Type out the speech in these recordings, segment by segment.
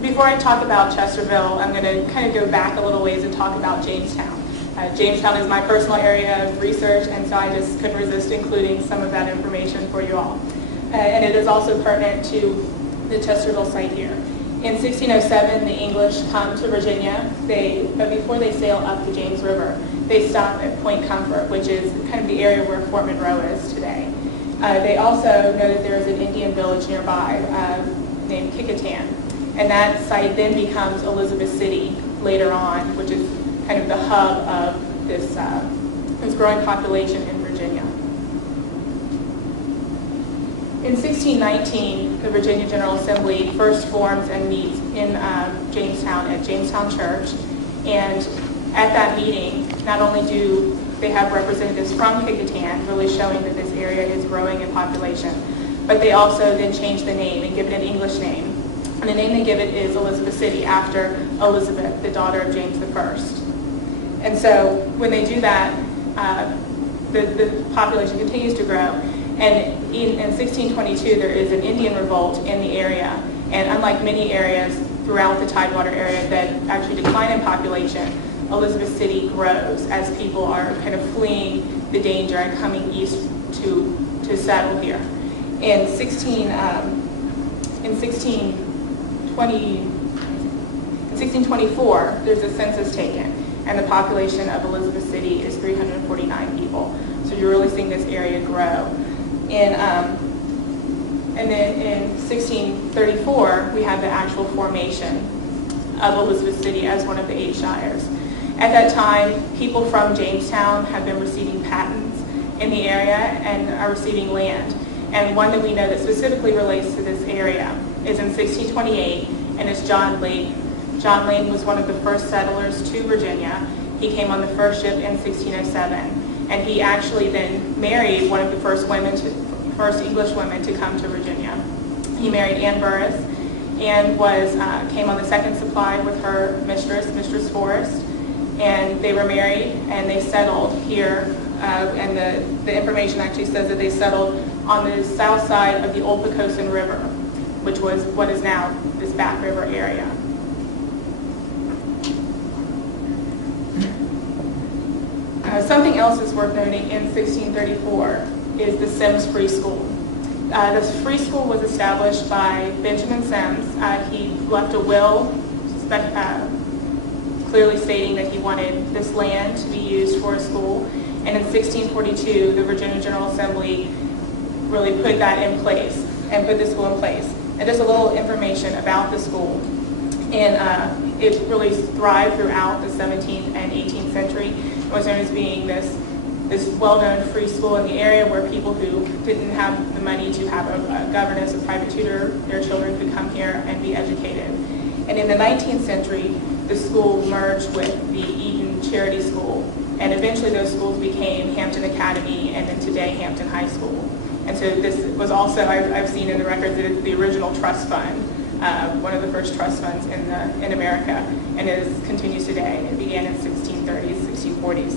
Before I talk about Chesterville, I'm going to kind of go back a little ways and talk about Jamestown. Jamestown is my personal area of research, and so I just couldn't resist including some of that information for you all. And it is also pertinent to the Chesterville site here. In 1607, the English come to Virginia, but before they sail up the James River, they stop at Point Comfort, which is kind of the area where Fort Monroe is today. They also know that there is an Indian village nearby named Kicquetan, and that site then becomes Elizabeth City later on, which is kind of the hub of this growing population in Virginia. In 1619, the Virginia General Assembly first forms and meets in Jamestown at Jamestown Church, and at that meeting, not only do they have representatives from Kicquetan, really showing that this area is growing in population, but they also then change the name and give it an English name. And the name they give it is Elizabeth City, after Elizabeth, the daughter of James I. And so when they do that, the population continues to grow. And in 1622, there is an Indian revolt in the area. And unlike many areas throughout the Tidewater area that actually decline in population, Elizabeth City grows as people are kind of fleeing the danger and coming east to settle here. In 1624, there's a census taken, and the population of Elizabeth City is 349 people. So you're really seeing this area grow. And then in 1634, we have the actual formation of Elizabeth City as one of the 8 shires. At that time, people from Jamestown have been receiving patents in the area and are receiving land. And one that we know that specifically relates to this area is in 1628, and it's John Lane. John Lane was one of the first settlers to Virginia. He came on the first ship in 1607. And he actually then married one of the first English women to come to Virginia. He married Anne Burris, and came on the second supply with her Mistress Forrest, and they were married and they settled here. And the information actually says that they settled on the south side of the old Pocosin River, which was what is now this Back River area. Something else is worth noting in 1634 is the Sims Free School. This free school was established by Benjamin Sims. He left a will clearly stating that he wanted this land to be used for a school. And in 1642, the Virginia General Assembly really put that in place and put the school in place. And just a little information about the school. And it really thrived throughout the 17th and 18th century. It was known as being this well-known free school in the area where people who didn't have the money to have a governess, a private tutor, their children could come here and be educated. And in the 19th century, the school merged with the Eton Charity School, and eventually those schools became Hampton Academy and then today Hampton High School. And so this was also, I've seen in the records, the original trust fund, one of the first trust funds in America, and it continues today. It began in 1630s, 1640s.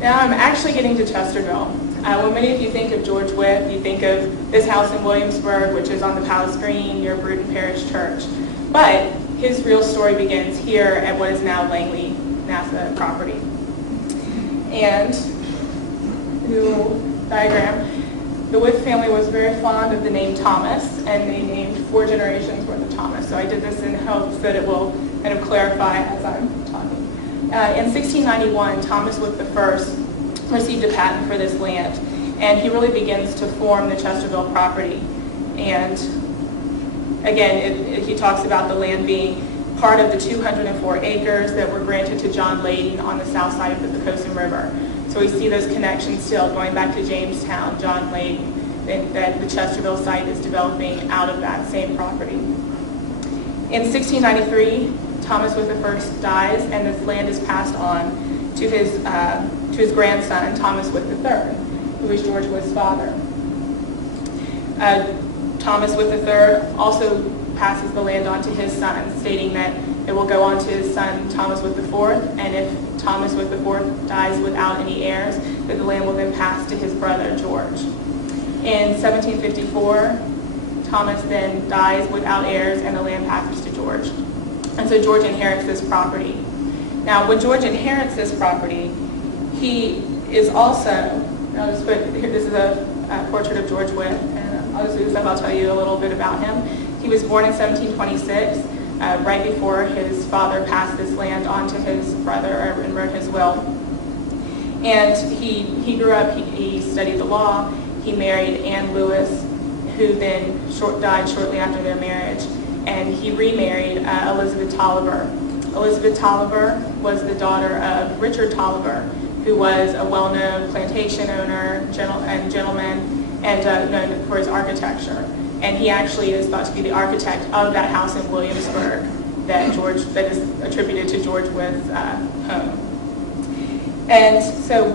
Now I'm actually getting to Chesterville. When many of you think of George Wythe, you think of this house in Williamsburg, which is on the Palace Green near Bruton Parish Church. But his real story begins here at what is now Langley NASA property. And the Wythe family was very fond of the name Thomas, and they named 4 generations worth of Thomas. So I did this in hopes that it will kind of clarify as I'm talking. In 1691, Thomas Wythe I received a patent for this land, and he really begins to form the Chesterville property. And again, he talks about the land being part of the 204 acres that were granted to John Layden on the south side of the Pocosin River. So we see those connections still going back to Jamestown, John Layden, that the Chesterville site is developing out of that same property. In 1693, Thomas Wythe I dies, and this land is passed on to his grandson, Thomas Wythe III, who is George Wythe's father. Thomas Wythe III also passes the land on to his son, stating that it will go on to his son, Thomas Wythe IV, and if Thomas Wythe IV dies without any heirs, that the land will then pass to his brother, George. In 1754, Thomas then dies without heirs and the land passes to George. And so George inherits this property. Now, when George inherits this property, he is also, I'll just put, this is a portrait of George Wythe, and I'll just do this up, I'll tell you a little bit about him. He was born in 1726, right before his father passed this land on to his brother and wrote his will. And he grew up, he studied the law, he married Anne Lewis, who then died shortly after their marriage, and he remarried Elizabeth Tolliver. Elizabeth Tolliver was the daughter of Richard Tolliver, who was a well-known plantation owner and gentleman, and known for his architecture. And he actually is thought to be the architect of that house in Williamsburg that is attributed to George Wythe's home. And so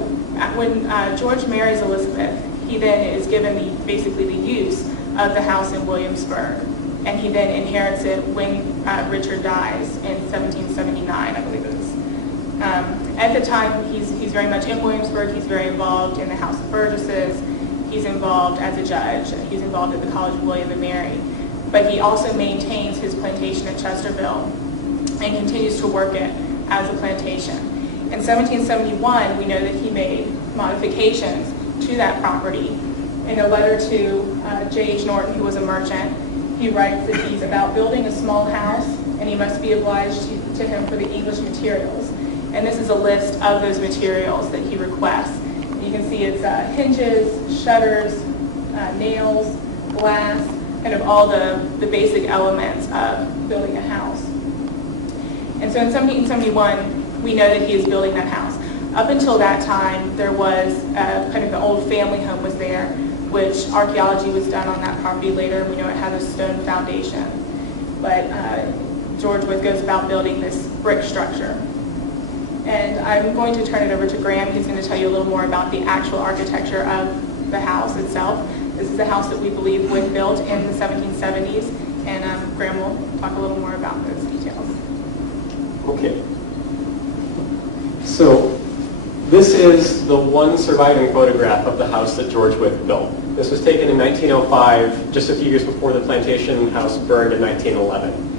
when George marries Elizabeth, he then is given basically the use of the house in Williamsburg, and he then inherits it when Richard dies in 1779, I believe it is. At the time, he's very much in Williamsburg. He's very involved in the House of Burgesses. He's involved as a judge. He's involved at the College of William and Mary. But he also maintains his plantation at Chesterville and continues to work it as a plantation. In 1771, we know that he made modifications to that property. In a letter to J.H. Norton, who was a merchant, he writes that he's about building a small house, and he must be obliged to him for the English materials. And this is a list of those materials that he requests. You can see it's hinges, shutters, nails, glass, kind of all the basic elements of building a house. And so in 1771, we know that he is building that house. Up until that time, there was kind of the old family home was there, which archaeology was done on that property later. We know it had a stone foundation. But George Wythe goes about building this brick structure. And I'm going to turn it over to Graham. He's going to tell you a little more about the actual architecture of the house itself. This is a house that we believe Wythe built in the 1770s, and Graham will talk a little more about those details. Okay. So this is the one surviving photograph of the house that George Wythe built. This was taken in 1905, just a few years before the plantation house burned in 1911.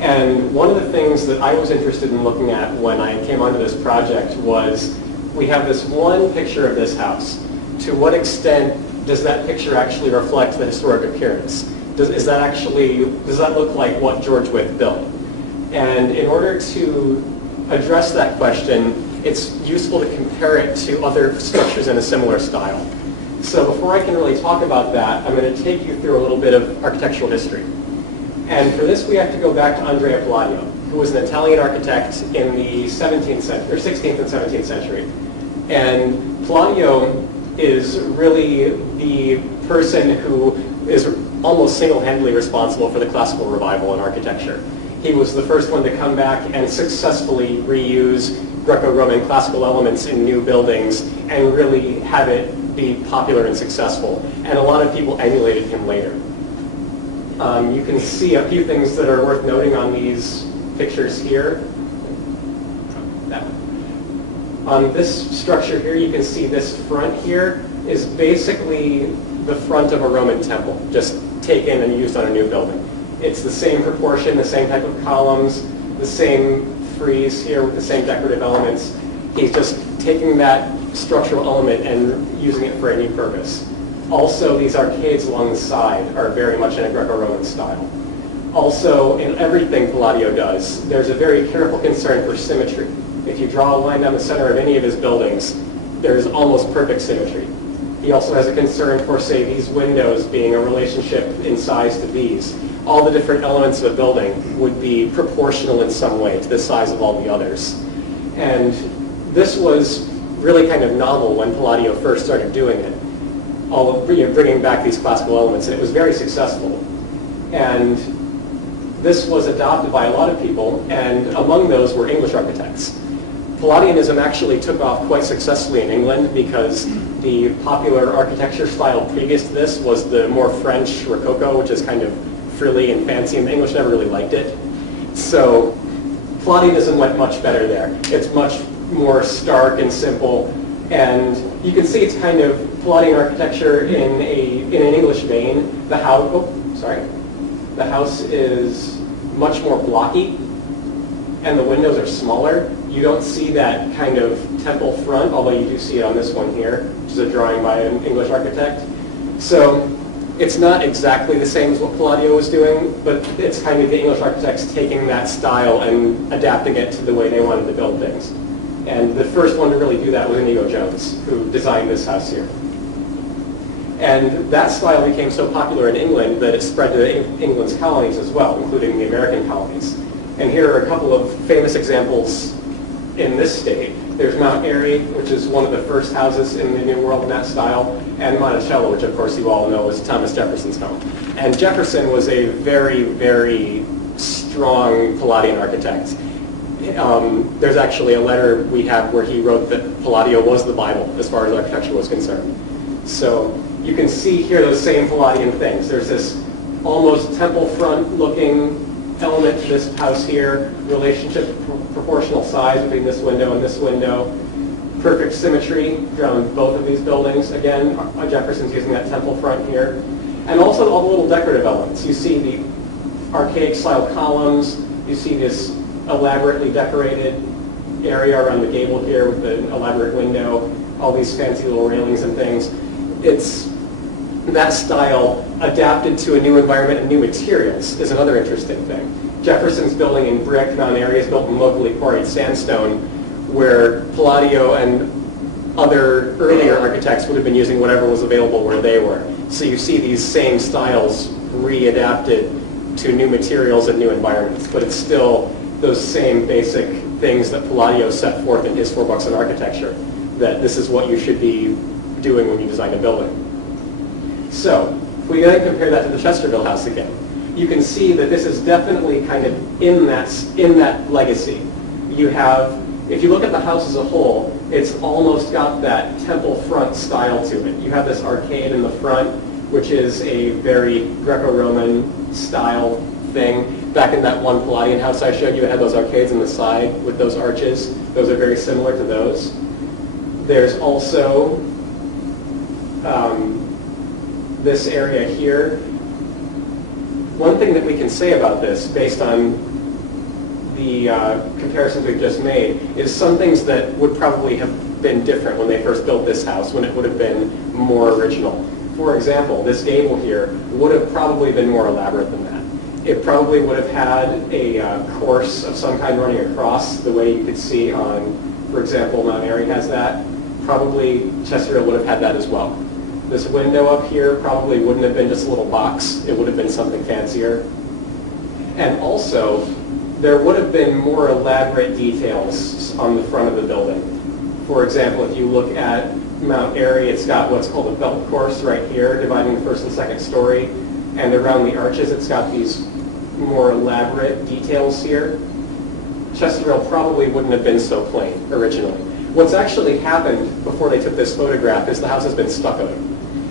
And one of the things that I was interested in looking at when I came onto this project was we have this one picture of this house. To what extent does that picture actually reflect the historic appearance? Does that look like what George Wythe built? And in order to address that question, it's useful to compare it to other structures in a similar style. So before I can really talk about that, I'm going to take you through a little bit of architectural history. And for this, we have to go back to Andrea Palladio, who was an Italian architect in the 17th century, or 16th and 17th century. And Palladio is really the person who is almost single-handedly responsible for the classical revival in architecture. He was the first one to come back and successfully reuse Greco-Roman classical elements in new buildings and really have it be popular and successful. And a lot of people emulated him later. You can see a few things that are worth noting on these pictures here. That one. On this structure here, you can see this front here is basically the front of a Roman temple, just taken and used on a new building. It's the same proportion, the same type of columns, the same frieze here with the same decorative elements. He's just taking that structural element and using it for a new purpose. Also, these arcades along the side are very much in a Greco-Roman style. Also, in everything Palladio does, there's a very careful concern for symmetry. If you draw a line down the center of any of his buildings, there's almost perfect symmetry. He also has a concern for, say, these windows being a relationship in size to these. All the different elements of a building would be proportional in some way to the size of all the others. And this was really kind of novel when Palladio first started doing it. All of bringing back these classical elements, and it was very successful. And this was adopted by a lot of people, and among those were English architects. Palladianism actually took off quite successfully in England because the popular architecture style previous to this was the more French Rococo, which is kind of frilly and fancy, and the English never really liked it. So Palladianism went much better there. It's much more stark and simple, and you can see it's kind of Palladian architecture in an English vein. The house, The house is much more blocky, and the windows are smaller. You don't see that kind of temple front, although you do see it on this one here, which is a drawing by an English architect. So it's not exactly the same as what Palladio was doing, but it's kind of the English architects taking that style and adapting it to the way they wanted to build things. And the first one to really do that was Inigo Jones, who designed this house here. And that style became so popular in England that it spread to England's colonies as well, including the American colonies. And here are a couple of famous examples in this state. There's Mount Airy, which is one of the first houses in the New World in that style, and Monticello, which of course you all know is Thomas Jefferson's home. And Jefferson was a very, very strong Palladian architect. There's actually a letter we have where he wrote that Palladio was the Bible as far as architecture was concerned. So you can see here those same Palladian things. There's this almost temple front looking element to this house here, relationship, proportional size between this window and this window, perfect symmetry around both of these buildings. Again, Jefferson's using that temple front here. And also all the little decorative elements. You see the archaic style columns, you see this elaborately decorated area around the gable here with the elaborate window, all these fancy little railings and things. It's that style adapted to a new environment and new materials is another interesting thing. Jefferson's building in brick, Mount Airy is built in locally quarried sandstone, where Palladio and other earlier architects would have been using whatever was available where they were. So you see these same styles readapted to new materials and new environments, but it's still those same basic things that Palladio set forth in his 4 books on architecture, that this is what you should be doing when you design a building. So, if we then compare that to the Chesterville house again, you can see that this is definitely kind of in that legacy. You have, if you look at the house as a whole, it's almost got that temple front style to it. You have this arcade in the front, which is a very Greco-Roman style thing. Back in that one Palladian house I showed you, it had those arcades on the side with those arches. Those are very similar to those. There's also this area here. One thing that we can say about this, based on the comparisons we've just made, is some things that would probably have been different when they first built this house, when it would have been more original. For example, this gable here would have probably been more elaborate than that. It probably would have had a course of some kind running across, the way you could see on, for example, Mount Airy has that. Probably Chesterville would have had that as well. This window up here probably wouldn't have been just a little box. It would have been something fancier. And also, there would have been more elaborate details on the front of the building. For example, if you look at Mount Airy, it's got what's called a belt course right here, dividing the first and second story. And around the arches, it's got these more elaborate details here. Chesterville probably wouldn't have been so plain originally. What's actually happened before they took this photograph is the house has been stuccoed.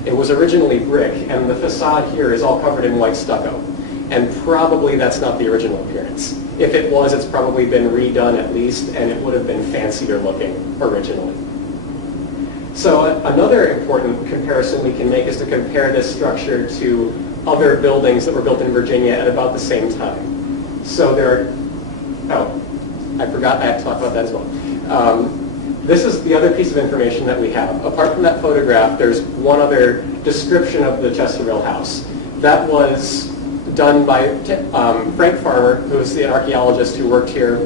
It was originally brick, and the facade here is all covered in white stucco. And probably that's not the original appearance. If it was, it's probably been redone at least, and it would have been fancier looking originally. So another important comparison we can make is to compare this structure to other buildings that were built in Virginia at about the same time. So there are, I forgot I have to talk about that as well. This is the other piece of information that we have. Apart from that photograph, there's one other description of the Chesterville house. That was done by Frank Farmer, who is the archaeologist who worked here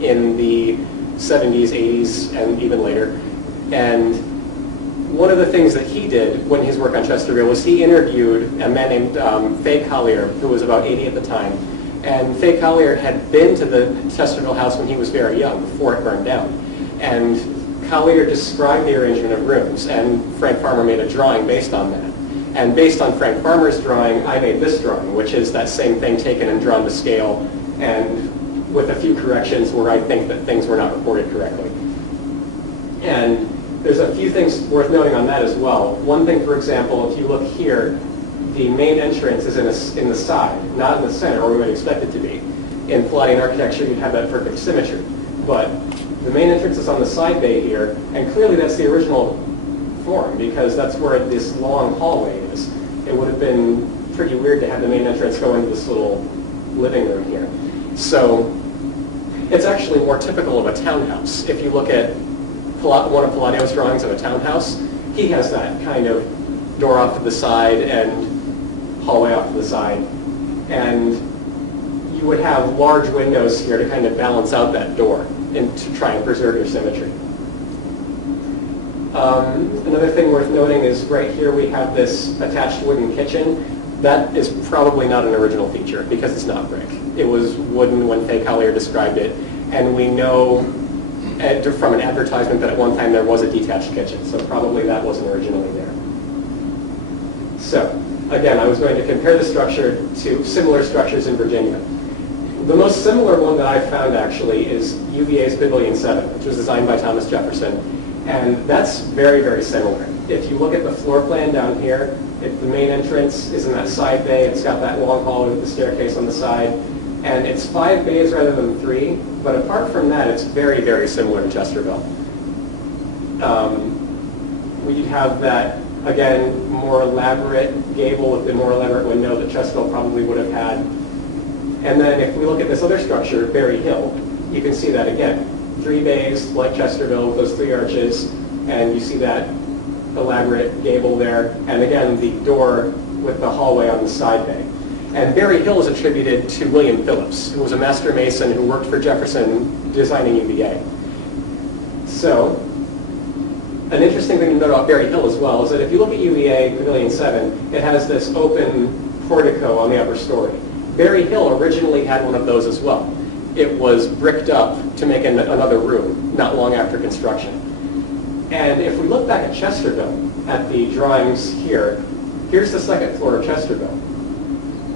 in the 70s, 80s, and even later. And one of the things that he did when his work on Chesterville was he interviewed a man named Fay Collier, who was about 80 at the time. And Fay Collier had been to the Chesterville house when he was very young, before it burned down. And Collier described the arrangement of rooms, and Frank Farmer made a drawing based on that. And based on Frank Farmer's drawing, I made this drawing, which is that same thing taken and drawn to scale, and with a few corrections where I think that things were not reported correctly. And there's a few things worth noting on that as well. One thing, for example, if you look here, the main entrance is in the side, not in the center, where we would expect it to be. In Palladian architecture, you'd have that perfect symmetry. But the main entrance is on the side bay here, and clearly that's the original form, because that's where this long hallway is. It would have been pretty weird to have the main entrance go into this little living room here. So it's actually more typical of a townhouse. If you look at one of Palladio's drawings of a townhouse, he has that kind of door off to the side and hallway off to the side. And you would have large windows here to kind of balance out that door and to try and preserve your symmetry. Another thing worth noting is right here we have this attached wooden kitchen. That is probably not an original feature because it's not brick. It was wooden when Faye Collier described it, and we know from an advertisement that at one time there was a detached kitchen, so probably that wasn't originally there. So, again, I was going to compare the structure to similar structures in Virginia. The most similar one that I found actually is UVA's Pavilion 7, which was designed by Thomas Jefferson, and that's very, very similar. If you look at the floor plan down here, if the main entrance is in that side bay, it's got that long hallway with the staircase on the side, and it's 5 bays rather than 3, but apart from that, it's very, very similar to Chesterville. We have that, again, more elaborate gable with the more elaborate window that Chesterville probably would have had. And then if we look at this other structure, Berry Hill, you can see that again. 3 bays like Chesterville with those 3 arches, and you see that elaborate gable there, and again the door with the hallway on the side bay. And Berry Hill is attributed to William Phillips, who was a master mason who worked for Jefferson designing UVA. So, an interesting thing to note about Berry Hill as well is that if you look at UVA Pavilion 7, it has this open portico on the upper story. Berry Hill originally had one of those as well. It was bricked up to make another room not long after construction. And if we look back at Chesterville, at the drawings here, here's the second floor of Chesterville.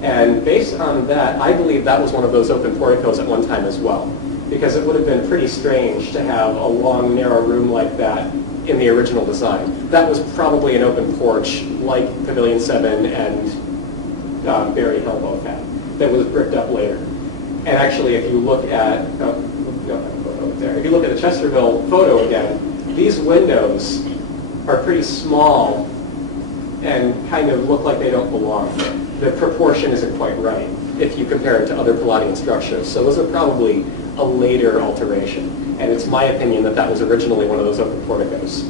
And based on that, I believe that was one of those open porticos at one time as well, because it would have been pretty strange to have a long, narrow room like that in the original design. That was probably an open porch like Pavilion 7 and Berry Hill both had, that was bricked up later. And actually, if you look at, we don't have a photo there. If you look at the Chesterville photo again, these windows are pretty small and kind of look like they don't belong. The proportion isn't quite right if you compare it to other Palladian structures. So those are probably a later alteration. And it's my opinion that that was originally one of those open porticos.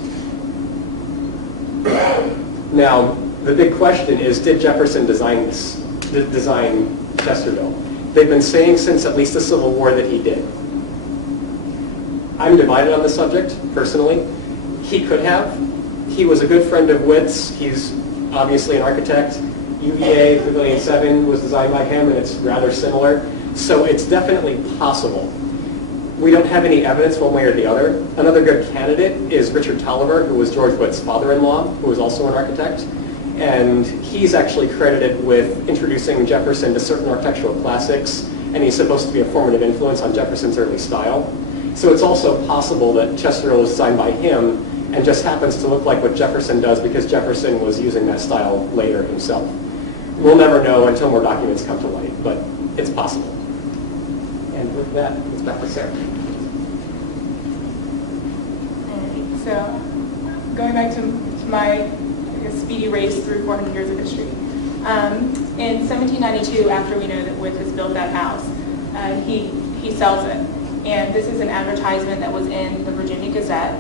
Now, the big question is, did Jefferson design this? Design Chesterville? They've been saying since at least the Civil War that he did. I'm divided on the subject, personally. He could have. He was a good friend of Witt's. He's obviously an architect. UVA Pavilion 7 was designed by him, and it's rather similar. So it's definitely possible. We don't have any evidence one way or the other. Another good candidate is Richard Tolliver, who was George Witt's father-in-law, who was also an architect. And he's actually credited with introducing Jefferson to certain architectural classics, and he's supposed to be a formative influence on Jefferson's early style. So it's also possible that Chesterville was designed by him and just happens to look like what Jefferson does because Jefferson was using that style later himself. We'll never know until more documents come to light, but it's possible. And with that, it's back to Sarah. So, going back to my speedy race through 400 years of history. In 1792, after we know that Witt has built that house, he sells it. And this is an advertisement that was in the Virginia Gazette.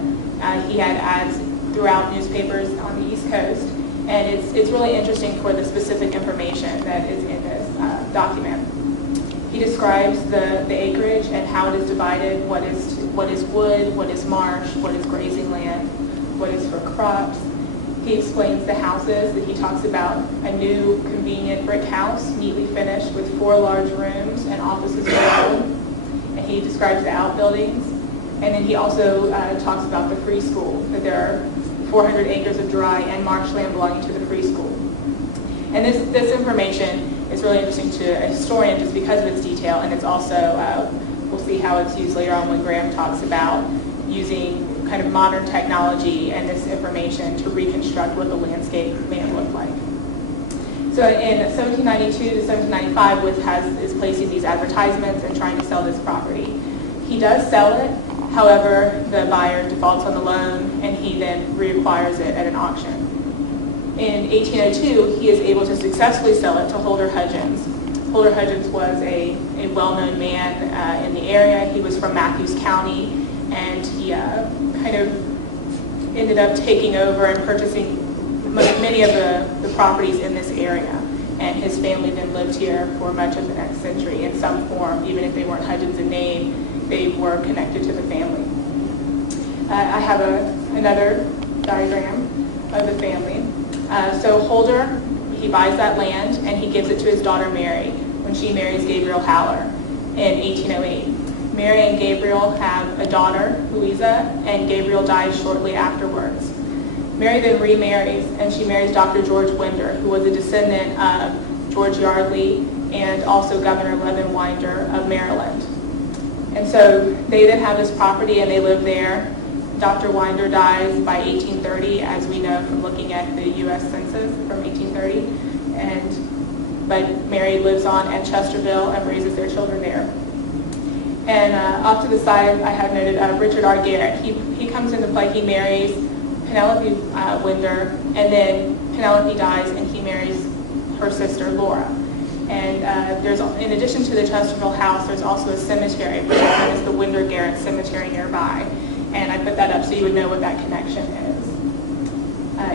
He had ads throughout newspapers on the East Coast. And it's really interesting for the specific information that is in this document. He describes the acreage and how it is divided, what is wood, what is marsh, what is grazing land, what is for crops. He explains the houses, that he talks about a new convenient brick house, neatly finished with 4 large rooms and offices below. And he describes the outbuildings. And then he also talks about the free school, that there are 400 acres of dry and marshland belonging to the free school. And this information is really interesting to a historian just because of its detail, and it's also, we'll see how it's used later on when Graham talks about using kind of modern technology and this information to reconstruct what the landscape may have looked like. So in 1792 to 1795, Witt is placing these advertisements and trying to sell this property. He does sell it, however, the buyer defaults on the loan and he then reacquires it at an auction. In 1802, he is able to successfully sell it to Holder Hudgens. Holder Hudgens was a well-known man in the area. He was from Matthews County, and he kind of ended up taking over and purchasing many of the properties in this area. And his family then lived here for much of the next century in some form. Even if they weren't Hudgens in name, they were connected to the family. I have another diagram of the family. So Holder, he buys that land and he gives it to his daughter Mary when she marries Gabriel Haller in 1808. Mary and Gabriel have a daughter, Louisa, and Gabriel dies shortly afterwards. Mary then remarries, and she marries Dr. George Winder, who was a descendant of George Yardley and also Governor Levin Winder of Maryland. And so they then have this property and they live there. Dr. Winder dies by 1830, as we know from looking at the U.S. Census from 1830. But Mary lives on at Chesterville and raises their children there. And off to the side, I have noted Richard R. Garrett. He comes into play. He marries Penelope Winder, and then Penelope dies, and he marries her sister Laura. And there's, in addition to the Chesterville house, there's also a cemetery, which is known as the Winder Garrett Cemetery nearby. And I put that up so you would know what that connection is.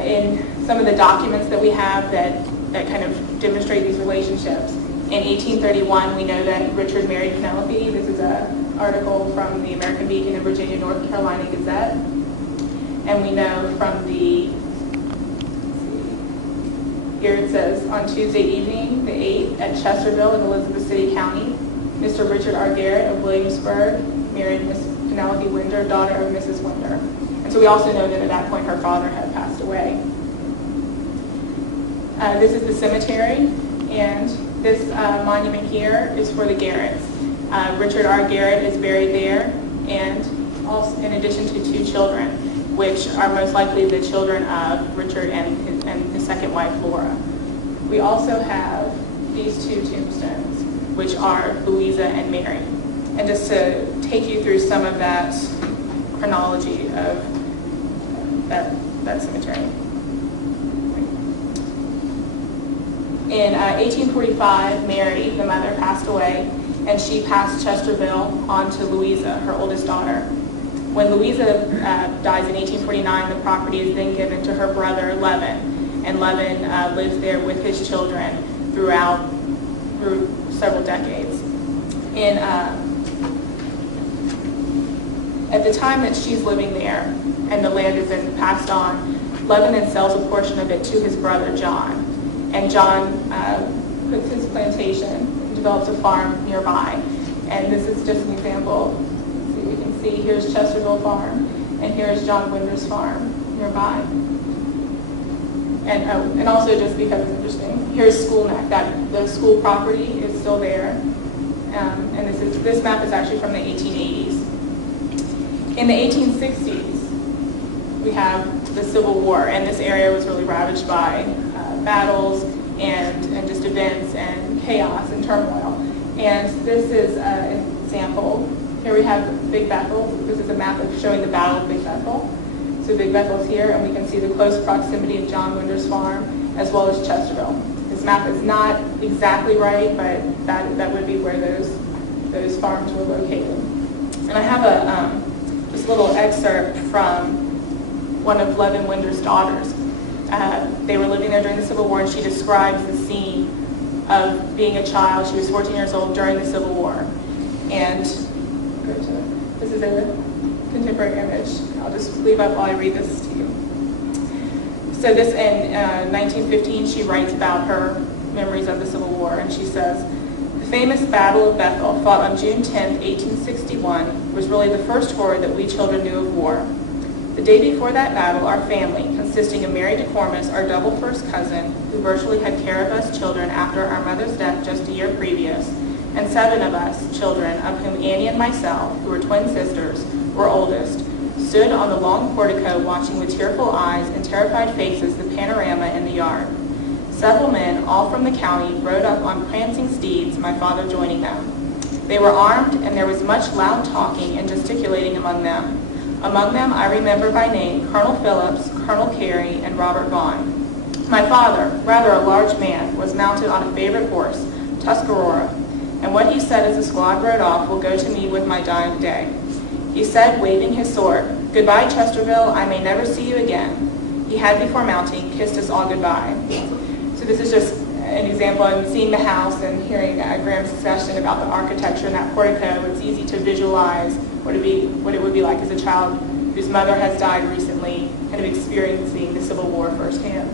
In some of the documents that we have that kind of demonstrate these relationships, in 1831, we know that Richard married Penelope. This is an article from the American Beacon and Virginia North Carolina Gazette. And we know from here it says, on Tuesday evening, the 8th, at Chesterville in Elizabeth City County, Mr. Richard R. Garrett of Williamsburg married Miss Penelope Winder, daughter of Mrs. Winder. And so we also know that at that point her father had passed away. This is the cemetery, and this monument here is for the Garretts. Richard R. Garrett is buried there, and also in addition to 2 children, which are most likely the children of Richard and his second wife, Laura. We also have these 2 tombstones, which are Louisa and Mary. And just to take you through some of that chronology of that cemetery. In 1845, Mary, the mother, passed away, and she passed Chesterville on to Louisa, her oldest daughter. When Louisa dies in 1849, the property is then given to her brother, Levin, and Levin lives there with his children through several decades. At the time that she's living there and the land is then passed on, Levin then sells a portion of it to his brother, John. And John puts his plantation and develops a farm nearby. And this is just an example. So we can see here's Chesterville Farm, and here's John Winder's farm nearby. And also, just because it's interesting, here's School Neck. The school property is still there. And this map is actually from the 1880s. In the 1860s, we have the Civil War, and this area was really ravaged by battles and just events and chaos and turmoil. And this is an example. Here we have Big Bethel. This is a map showing the Battle of Big Bethel. So Big Bethel is here, and we can see the close proximity of John Winder's farm as well as Chesterville. This map is not exactly right, but that would be where those farms were located. And I have this little excerpt from one of Levin Winder's daughters. They were living there during the Civil War, and she describes the scene of being a child. She was 14 years old during the Civil War. And this is a contemporary image. I'll just leave up while I read this to you. So this in 1915, she writes about her memories of the Civil War, and she says, "The famous Battle of Bethel, fought on June 10, 1861, was really the first horror that we children knew of war. The day before that battle, our family, consisting of Mary DeCormis, our double first cousin, who virtually had care of us children after our mother's death just a year previous, and 7 of us children, of whom Annie and myself, who were twin sisters, were oldest, stood on the long portico watching with tearful eyes and terrified faces the panorama in the yard. Several men, all from the county, rode up on prancing steeds, my father joining them. They were armed, and there was much loud talking and gesticulating among them. Among them I remember by name Colonel Phillips, Colonel Carey, and Robert Vaughn. My father, rather a large man, was mounted on a favorite horse, Tuscarora, and what he said as the squad rode off will go to me with my dying day. He said, waving his sword, "Goodbye, Chesterville, I may never see you again." He had, before mounting, kissed us all goodbye. So this is just an example of seeing the house and hearing Graham's discussion about the architecture and that portico. It's easy to visualize what it would be like as a child whose mother has died recently, kind of experiencing the Civil War firsthand.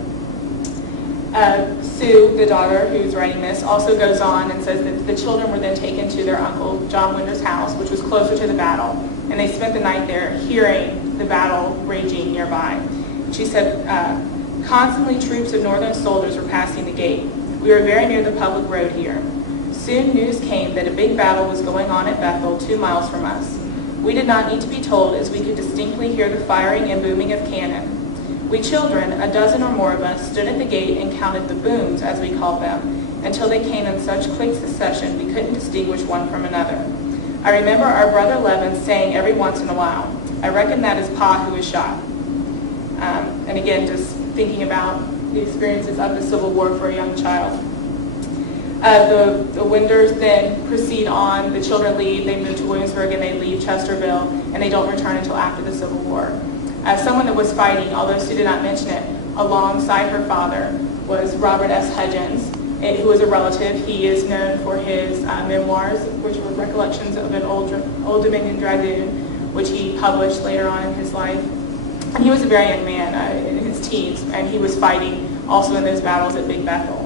Sue, the daughter who's writing this, also goes on and says that the children were then taken to their uncle John Winder's house, which was closer to the battle, and they spent the night there hearing the battle raging nearby. She said, constantly troops of northern soldiers were passing the gate. We were very near the public road here. Soon news came that a big battle was going on at Bethel, 2 miles from us. We did not need to be told, as we could distinctly hear the firing and booming of cannon. We children, a dozen or more of us, stood at the gate and counted the booms, as we called them, until they came in such quick succession we couldn't distinguish one from another. I remember our brother Levin saying every once in a while, "I reckon that is Pa who was shot." And again, just thinking about the experiences of the Civil War for a young child. The Winders then proceed on. The children leave. They move to Williamsburg and they leave Chesterville, and they don't return until after the Civil War. Someone that was fighting, although Sue did not mention it, alongside her father was Robert S. Hudgens, who was a relative. He is known for his memoirs, which were recollections of an old Dominion dragoon, which he published later on in his life. And he was a very young man in his teens, and he was fighting also in those battles at Big Bethel.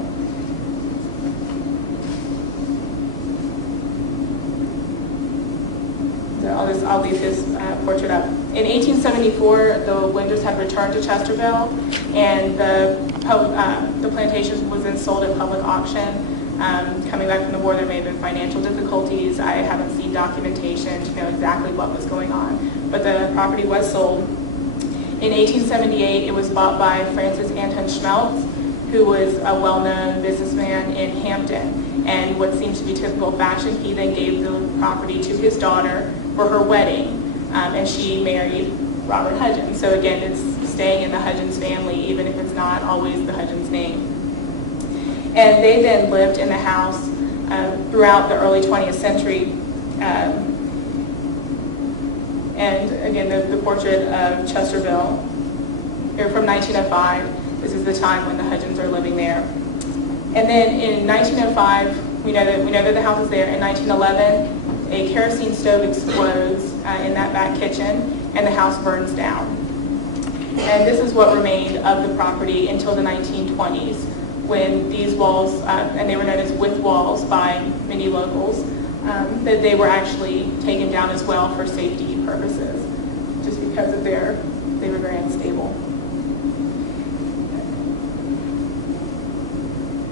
So I'll leave his portrait up. In 1874, the Winders had returned to Chesterville, and the plantation was then sold at public auction. Coming back from the war, there may have been financial difficulties. I haven't seen documentation to know exactly what was going on, but the property was sold. In 1878, it was bought by Francis Anton Schmelz, who was a well-known businessman in Hampton. And what seems to be typical fashion, he then gave the property to his daughter for her wedding, and she married Robert Hudgens. So again, it's staying in the Hudgens family, even if it's not always the Hudgens name. And they then lived in the house throughout the early 20th century. And again, the portrait of Chesterville, here from 1905. This is the time when the Hudgens are living there. And then in 1905, we know that the house is there. In 1911, a kerosene stove explodes in that back kitchen, and the house burns down. And this is what remained of the property until the 1920s, when these walls, and they were known as width walls by many locals, that they were actually taken down as well for safety purposes, just because of they were very unstable.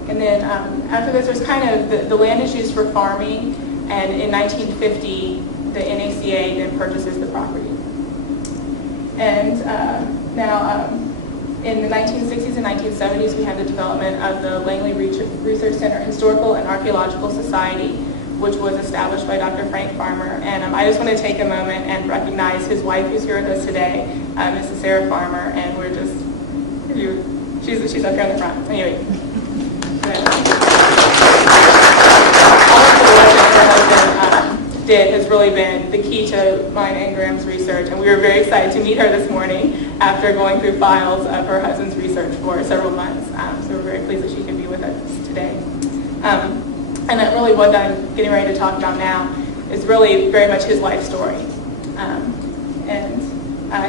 And then after this, there's kind of, the land is used for farming, and in 1950, the NACA then purchases the property. And now, in the 1960s and 1970s, we had the development of the Langley Research Center Historical and Archaeological Society, which was established by Dr. Frank Farmer. And I just want to take a moment and recognize his wife, who's here with us today, Mrs. Sarah Farmer, and we're just, she's up here in the front. Anyway. All of the work that her husband did has really been the key to mine and Graham's research, and we were very excited to meet her this morning after going through files of her husband's research for several months. So we're very pleased that she could be with us today. And that really what I'm getting ready to talk about now is really very much his life story.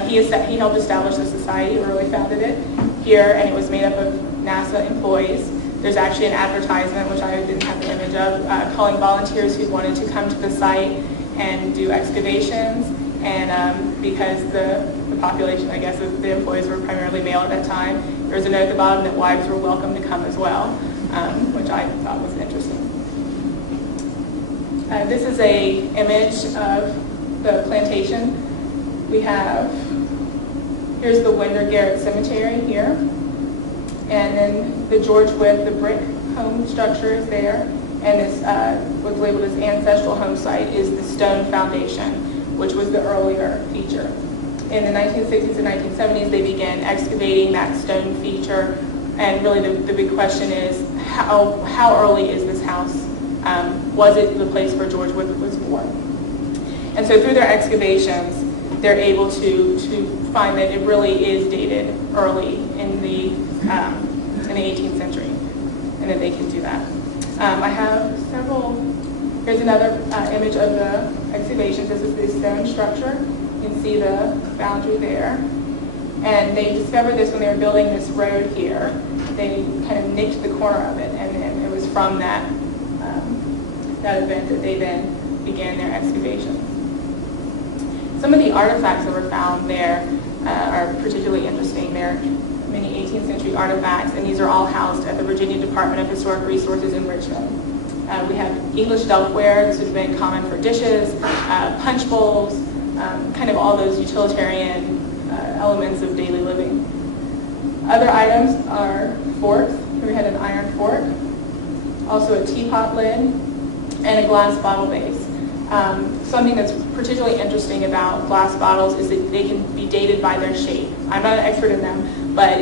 He helped establish the society, or really founded it here, and it was made up of NASA employees. There's actually an advertisement, which I didn't have the image of, calling volunteers who wanted to come to the site and do excavations. And because the population, I guess, of the employees were primarily male at that time, there was a note at the bottom that wives were welcome to come as well, which I thought was interesting. This is an image of the plantation. We have, here's the Winder Garrett Cemetery here. And then the George Wythe, the brick home structure is there. And this, what's labeled as ancestral home site is the stone foundation, which was the earlier feature. In the 1960s and 1970s, they began excavating that stone feature And really the big question is, how early is this house? Was it the place where George Wythe was born? And so through their excavations, they're able to find that it really is dated early in the 18th century, and that they can do that. I have several. Here's another image of the excavations. This is the stone structure. You can see the boundary there. And they discovered this when they were building this road here. They kind of nicked the corner of it, and it was from that event that they then began their excavation. Some of the artifacts that were found there are particularly interesting. There are many 18th century artifacts, and these are all housed at the Virginia Department of Historic Resources in Richmond. We have English Delftware. This would have been common for dishes, punch bowls, kind of all those utilitarian elements of daily living. Other items are forks. Here we had an iron fork, also a teapot lid, and a glass bottle base. Something that's particularly interesting about glass bottles is that they can be dated by their shape. I'm not an expert in them, but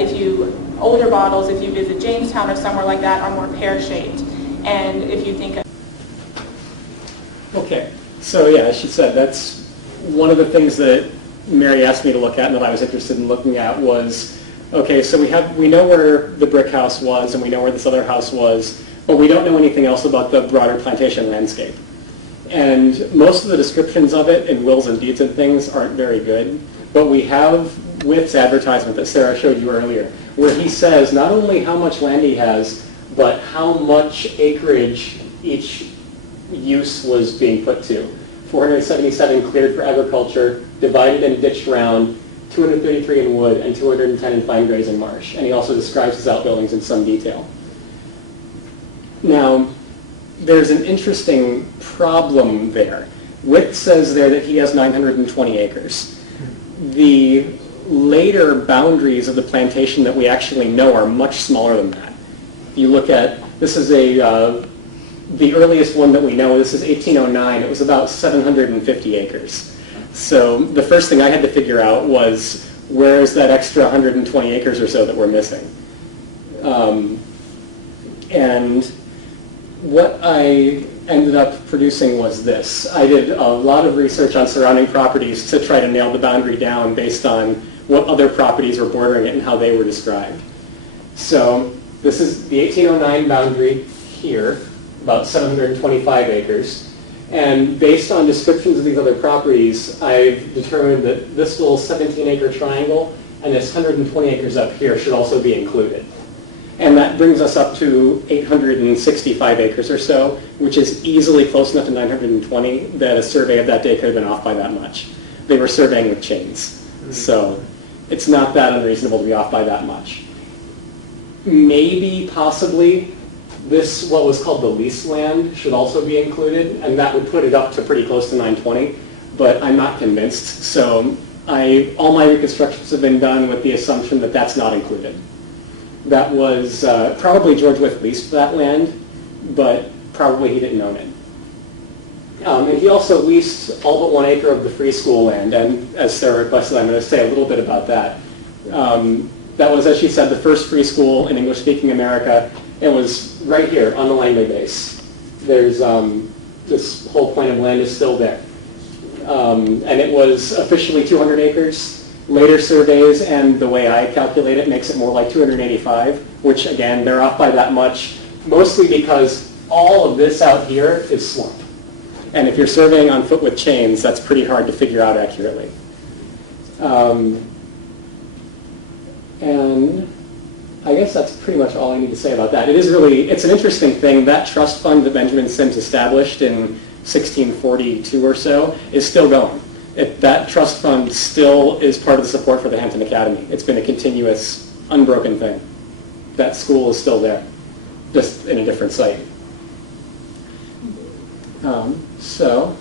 older bottles, if you visit Jamestown or somewhere like that, are more pear-shaped. And if you think of... Okay, so yeah, as she said, that's one of the things that Mary asked me to look at and that I was interested in looking at was, okay, so we know where the brick house was and we know where this other house was, but we don't know anything else about the broader plantation landscape. And most of the descriptions of it in wills and deeds and things aren't very good, but we have Wythe's advertisement that Sarah showed you earlier, where he says not only how much land he has, but how much acreage each use was being put to. 477 cleared for agriculture, divided and ditched round, 233 in wood, and 210 in fine grazing marsh. And he also describes his outbuildings in some detail. Now, there's an interesting problem there. Wythe says there that he has 920 acres. The later boundaries of the plantation that we actually know are much smaller than that. You look at, this is the earliest one that we know, this is 1809, it was about 750 acres. So the first thing I had to figure out was, where is that extra 120 acres or so that we're missing? And what I ended up producing was this. I did a lot of research on surrounding properties to try to nail the boundary down based on what other properties were bordering it and how they were described. So this is the 1809 boundary here, about 725 acres. And based on descriptions of these other properties, I've determined that this little 17-acre triangle and this 120 acres up here should also be included. And that brings us up to 865 acres or so, which is easily close enough to 920 that a survey of that day could have been off by that much. They were surveying with chains. So it's not that unreasonable to be off by that much. Maybe, possibly, this, what was called the lease land, should also be included, and that would put it up to pretty close to 920, but I'm not convinced. So all my reconstructions have been done with the assumption that that's not included. That was probably George Wythe leased that land, but probably he didn't own it. And he also leased all but 1 acre of the free school land, and as Sarah requested, I'm going to say a little bit about that. That was, as she said, the first free school in English-speaking America. It was right here on the Langley base. There's this whole point of land is still there. And it was officially 200 acres. Later surveys and the way I calculate it makes it more like 285, which again, they're off by that much, mostly because all of this out here is slump. And if you're surveying on foot with chains, that's pretty hard to figure out accurately. And I guess that's pretty much all I need to say about that. It's an interesting thing. That trust fund that Benjamin Sims established in 1642 or so is still going. That trust fund still is part of the support for the Hampton Academy. It's been a continuous, unbroken thing. That school is still there, just in a different site. So,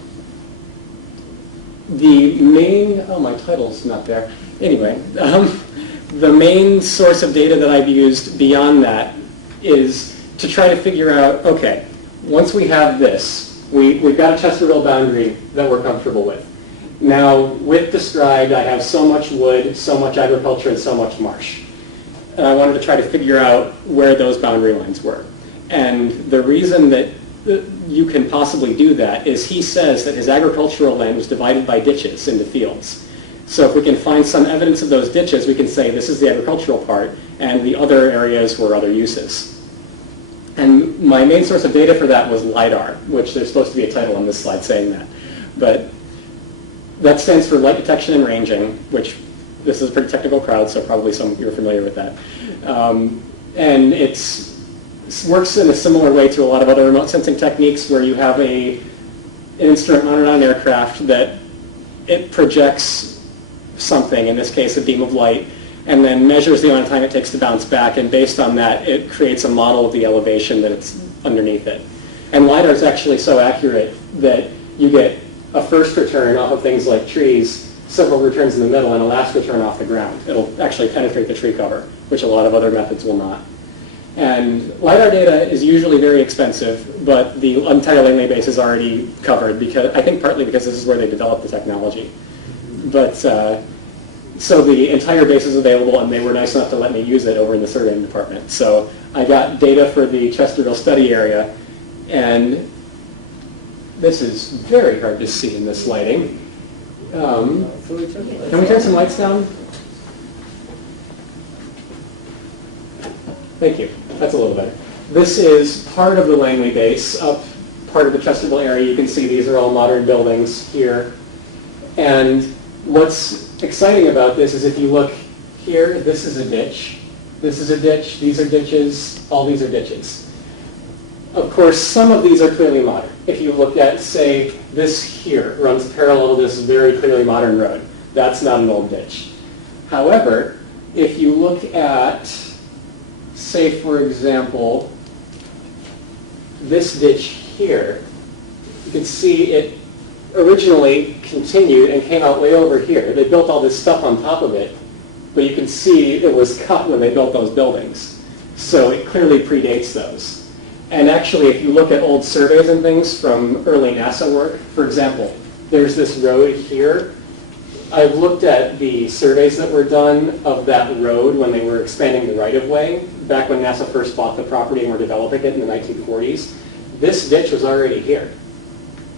the main, my title's not there. Anyway, the main source of data that I've used beyond that is to try to figure out, okay, once we have this, we've got a Chesterville boundary that we're comfortable with. Now, with described, I have so much wood, so much agriculture, and so much marsh. and I wanted to try to figure out where those boundary lines were. And the reason that you can possibly do that is he says that his agricultural land was divided by ditches into fields. So if we can find some evidence of those ditches, we can say this is the agricultural part, and the other areas were other uses. And my main source of data for that was LiDAR, which there's supposed to be a title on this slide saying that. But that stands for light detection and ranging, which this is a pretty technical crowd, so probably some of you are familiar with that. And it works in a similar way to a lot of other remote sensing techniques where you have an instrument mounted on an aircraft that it projects something, in this case a beam of light, and then measures the amount of time it takes to bounce back, and based on that it creates a model of the elevation that it's underneath it. And LiDAR is actually so accurate that you get a first return off of things like trees, several returns in the middle, and a last return off the ground. It'll actually penetrate the tree cover, which a lot of other methods will not. And LiDAR data is usually very expensive, but the entire Langley base is already covered, because I think partly because this is where they developed the technology. But so the entire base is available, and they were nice enough to let me use it over in the surveying department. So I got data for the Chesterville study area, and this is very hard to see in this lighting. Can we turn some lights down? Thank you. That's a little better. This is part of the Langley base, up part of the Chesterville area. You can see these are all modern buildings here. And what's exciting about this is if you look here, this is a ditch. This is a ditch. These are ditches. All these are ditches. Of course, some of these are clearly modern. If you look at, say, this here runs parallel to this very clearly modern road. That's not an old ditch. However, if you look at, say, for example, this ditch here, you can see it originally continued and came out way over here. They built all this stuff on top of it, but you can see it was cut when they built those buildings. So it clearly predates those. And actually, if you look at old surveys and things from early NASA work, for example, there's this road here. I've looked at the surveys that were done of that road when they were expanding the right-of-way, back when NASA first bought the property and were developing it in the 1940s. This ditch was already here.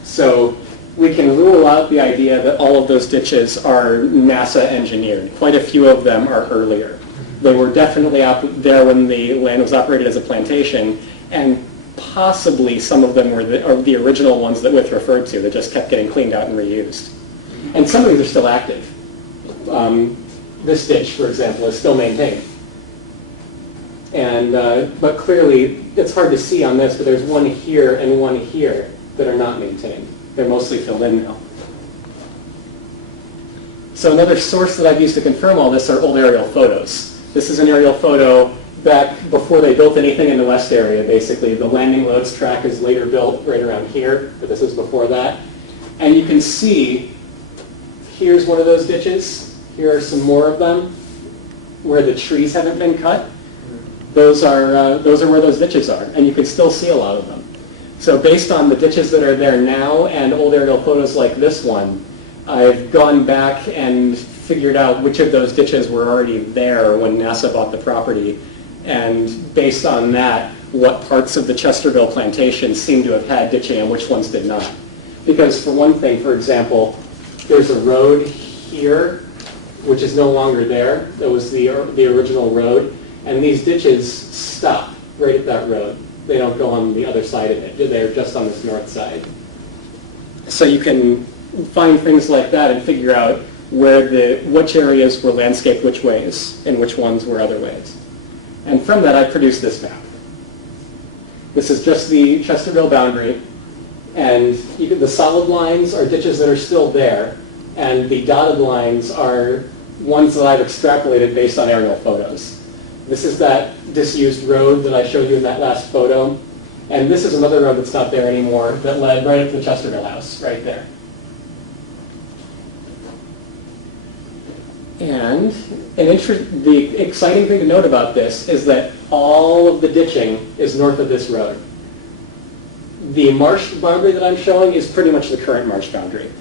So we can rule out the idea that all of those ditches are NASA engineered. Quite a few of them are earlier. They were definitely out there when the land was operated as a plantation, and possibly some of them were the original ones that With referred to that just kept getting cleaned out and reused. And some of these are still active. This ditch, for example, is still maintained. And, but clearly, it's hard to see on this, but there's one here and one here that are not maintained. They're mostly filled in now. So another source that I've used to confirm all this are old aerial photos. This is an aerial photo back before they built anything in the west area, basically. The landing loads track is later built right around here, but this is before that. And you can see, here's one of those ditches. Here are some more of them where the trees haven't been cut. Those are where those ditches are, and you can still see a lot of them. So based on the ditches that are there now and old aerial photos like this one, I've gone back and figured out which of those ditches were already there when NASA bought the property, and based on that, what parts of the Chesterville plantation seem to have had ditching and which ones did not. Because for one thing, for example, there's a road here, which is no longer there. That was the original road, and these ditches stop right at that road. They don't go on the other side of it. They're just on this north side. So you can find things like that and figure out which areas were landscaped which ways and which ones were other ways. And from that, I produced this map. This is just the Chesterville boundary, and the solid lines are ditches that are still there, and the dotted lines are ones that I've extrapolated based on aerial photos. This is that disused road that I showed you in that last photo, and this is another road that's not there anymore that led right up to the Chesterville house, right there. And the exciting thing to note about this is that all of the ditching is north of this road. The marsh boundary that I'm showing is pretty much the current marsh boundary.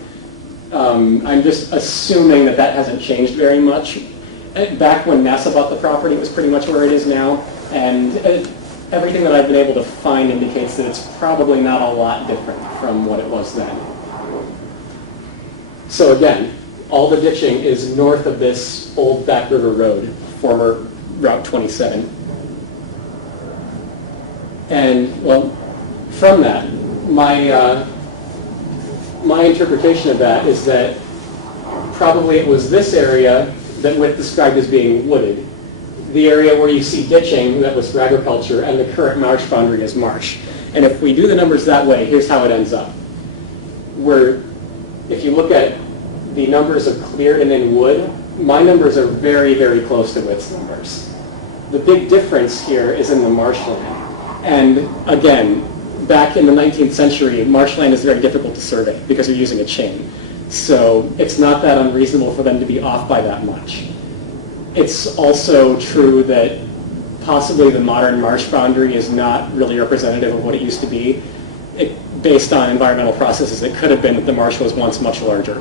I'm just assuming that hasn't changed very much. back when NASA bought the property, it was pretty much where it is now. And everything that I've been able to find indicates that it's probably not a lot different from what it was then. So again, all the ditching is north of this old Back River Road, former Route 27. And, well, from that, my interpretation of that is that probably it was this area that Witt described as being wooded. The area where you see ditching that was for agriculture, and the current marsh boundary is marsh. And if we do the numbers that way, here's how it ends up. If you look at the numbers of cleared and in wood, my numbers are very, very close to Witt's numbers. The big difference here is in the marshland. And again, back in the 19th century, marshland is very difficult to survey because you're using a chain. So it's not that unreasonable for them to be off by that much. It's also true that possibly the modern marsh boundary is not really representative of what it used to be. Based on environmental processes, it could have been that the marsh was once much larger.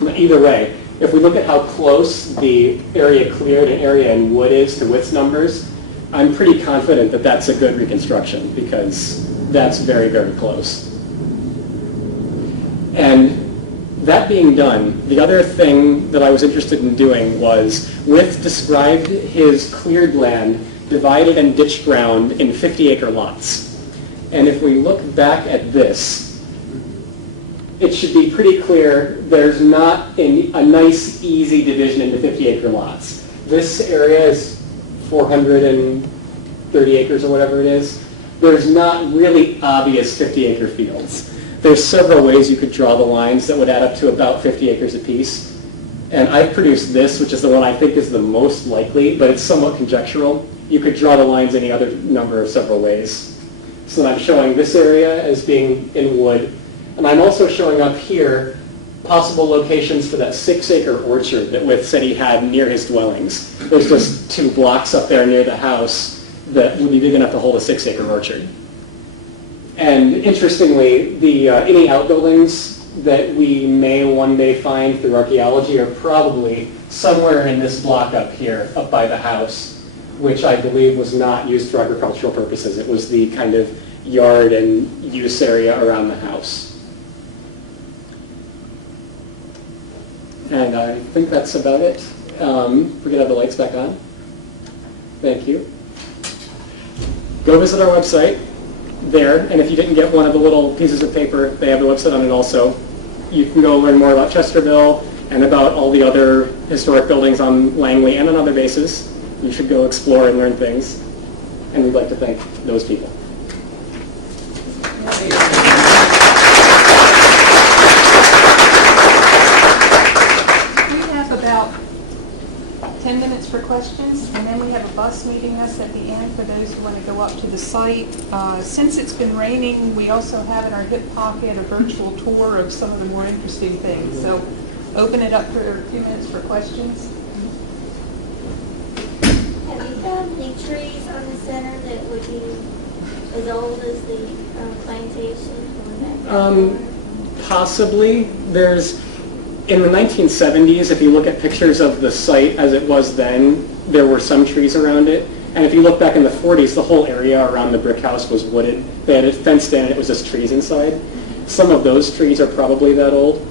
But either way, if we look at how close the area cleared and area in wood is to Witt's numbers, I'm pretty confident that that's a good reconstruction because that's very, very close. And that being done, the other thing that I was interested in doing was Witt described his cleared land divided and ditched ground in 50-acre lots. And if we look back at this, it should be pretty clear there's not a nice, easy division into 50-acre lots. This area is 430 acres or whatever it is. There's not really obvious 50-acre fields. There's several ways you could draw the lines that would add up to about 50 acres apiece. And I've produced this, which is the one I think is the most likely, but it's somewhat conjectural. You could draw the lines any other number of several ways. So I'm showing this area as being in wood. And I'm also showing up here possible locations for that 6-acre orchard that Witt said he had near his dwellings. There's just 2 blocks up there near the house that would be big enough to hold a 6-acre orchard. And interestingly, any outbuildings that we may one day find through archaeology are probably somewhere in this block up here, up by the house, which I believe was not used for agricultural purposes. It was the kind of yard and use area around the house. And I think that's about it. We could have the lights back on. Thank you. Go visit our website there, and if you didn't get one of the little pieces of paper, they have the website on it also. You can go learn more about Chesterville and about all the other historic buildings on Langley and on other bases. You should go explore and learn things, and we'd like to thank those people. We have about 10 minutes for questions, and then we have a bus meeting us at the end for those who want to go up to the site. Since it's been raining, we also have in our hip pocket a virtual tour of some of the more interesting things. So open it up for a few minutes for questions. Have you found any trees on the center that would be as old as the plantation? Possibly. In the 1970s, if you look at pictures of the site as it was then, there were some trees around it. And if you look back in the 40s, the whole area around the brick house was wooded. They had it fenced in, and it was just trees inside. Some of those trees are probably that old.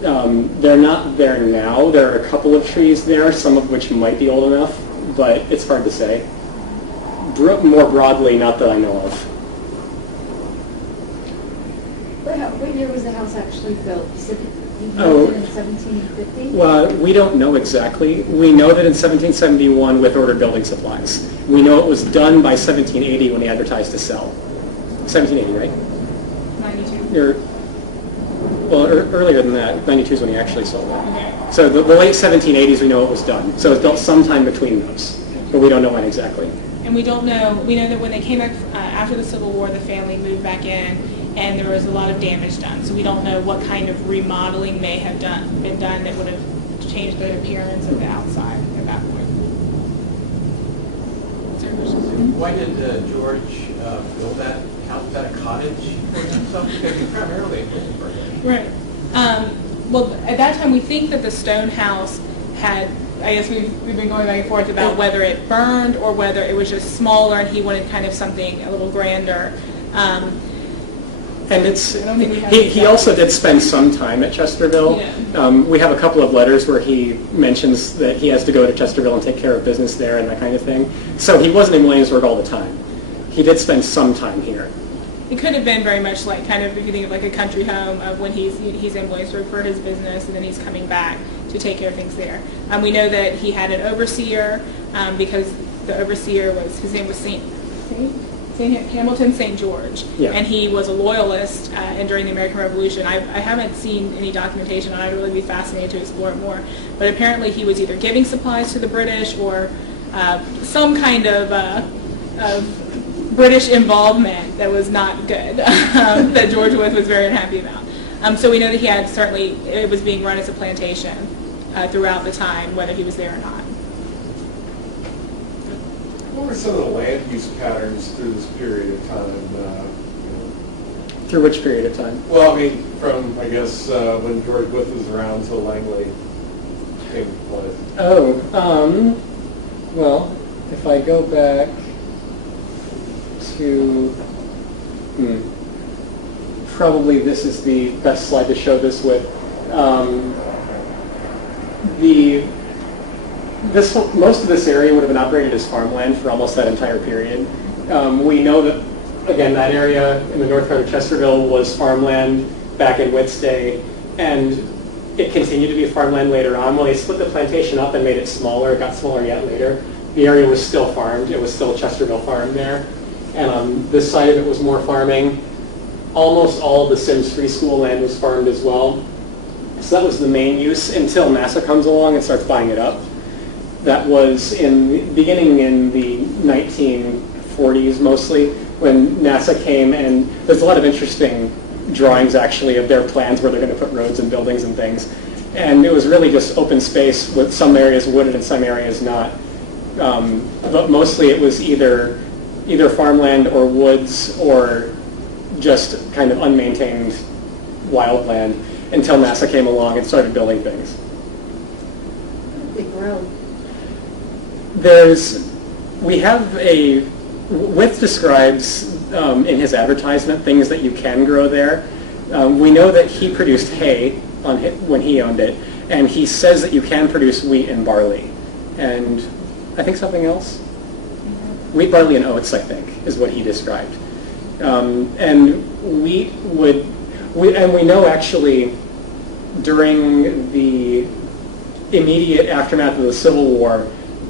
They're not there now. There are a couple of trees there, some of which might be old enough, but it's hard to say. More broadly, not that I know of. What year was the house actually built? You said you Oh. built it in 1750? Well, we don't know exactly. We know that in 1771 with ordered building supplies. We know it was done by 1780 when he advertised to sell. 1780, right? 92. Earlier than that. 92 is when he actually sold it. So the late 1780s, we know it was done. So it was built sometime between those, but we don't know when exactly. And we don't know, we know that when they came back after the Civil War, the family moved back in, and there was a lot of damage done. So we don't know what kind of remodeling may have been done that would have changed the appearance of the outside at that point. Is there a question? Why did George build that house? Was that a cottage for himself? Because he's primarily a Pittsburgh. Right. Well, at that time, we think that the stone house had I guess we've been going back and forth about whether it burned or whether it was just smaller and he wanted kind of something a little grander. And it's, I don't think we have he also did spend some time at Chesterville. Yeah. We have a couple of letters where he mentions that he has to go to Chesterville and take care of business there and that kind of thing. So he wasn't in Williamsburg all the time. He did spend some time here. It could have been very much like kind of, if you think of like a country home of when he's in Williamsburg for his business and then he's coming back to take care of things there. We know that he had an overseer because the overseer his name was Saint Hamilton St. George, Yeah. and he was a loyalist and during the American Revolution. I haven't seen any documentation, and I'd really be fascinated to explore it more. But apparently he was either giving supplies to the British or some kind of British involvement that was not good, that George Wythe was very unhappy about. So we know that he had it was being run as a plantation throughout the time, whether he was there or not. What were some of the land use patterns through this period of time? Through which period of time? Well, I mean, from, I guess, when George Wythe was around till Langley came to play. Oh, well, if I go back to, probably this is the best slide to show this with. Most of this area would have been operated as farmland for almost that entire period. We know that, again, that area in the north part of Chesterville was farmland back in Wythe's day, and it continued to be farmland later on. When they split the plantation up and made it smaller, it got smaller yet later. The area was still farmed. It was still Chesterville farm there. And on this side of it was more farming. Almost all of the Sims Free School land was farmed as well. So that was the main use until NASA comes along and starts buying it up. That was beginning in the 1940s mostly, when NASA came, and there's a lot of interesting drawings actually of their plans where they're going to put roads and buildings and things. And it was really just open space with some areas wooded and some areas not. But mostly it was either farmland or woods or just kind of unmaintained wildland until NASA came along and started building things. Big road. Wythe describes in his advertisement things that you can grow there. We know that he produced hay when he owned it, and he says that you can produce wheat and barley. And I think something else? Wheat, barley, and oats, I think, is what he described. And we know actually during the immediate aftermath of the Civil War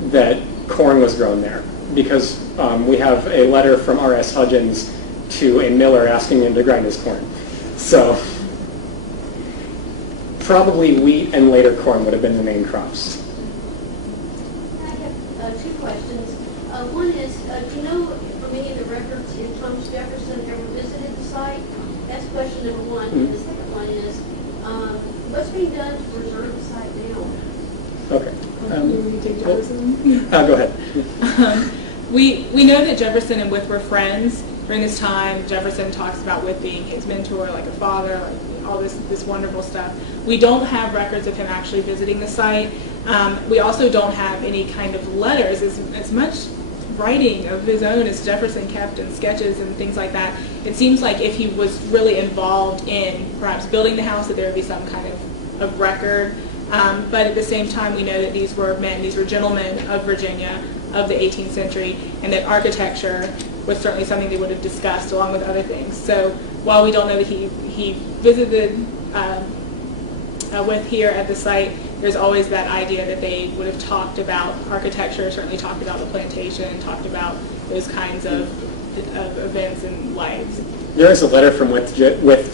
that corn was grown there, because we have a letter from R.S. Hudgens to a miller asking him to grind his corn. So probably wheat and later corn would have been the main crops. I have two questions. One is, do you know from any of the records if Thomas Jefferson ever visited the site? That's question number one. And the second one is, what's being done to preserve the site now? Okay. Go ahead. We know that Jefferson and Wythe were friends. During this time, Jefferson talks about Wythe being his mentor, like a father, like all this wonderful stuff. We don't have records of him actually visiting the site. We also don't have any kind of letters, as much writing of his own as Jefferson kept and sketches and things like that. It seems like if he was really involved in perhaps building the house, that there would be some kind of record. But at the same time, we know that these were gentlemen of Virginia of the 18th century, and that architecture was certainly something they would have discussed along with other things. So while we don't know that he visited Wythe here at the site, there's always that idea that they would have talked about architecture, certainly talked about the plantation, talked about those kinds of events and lives. There is a letter from Wythe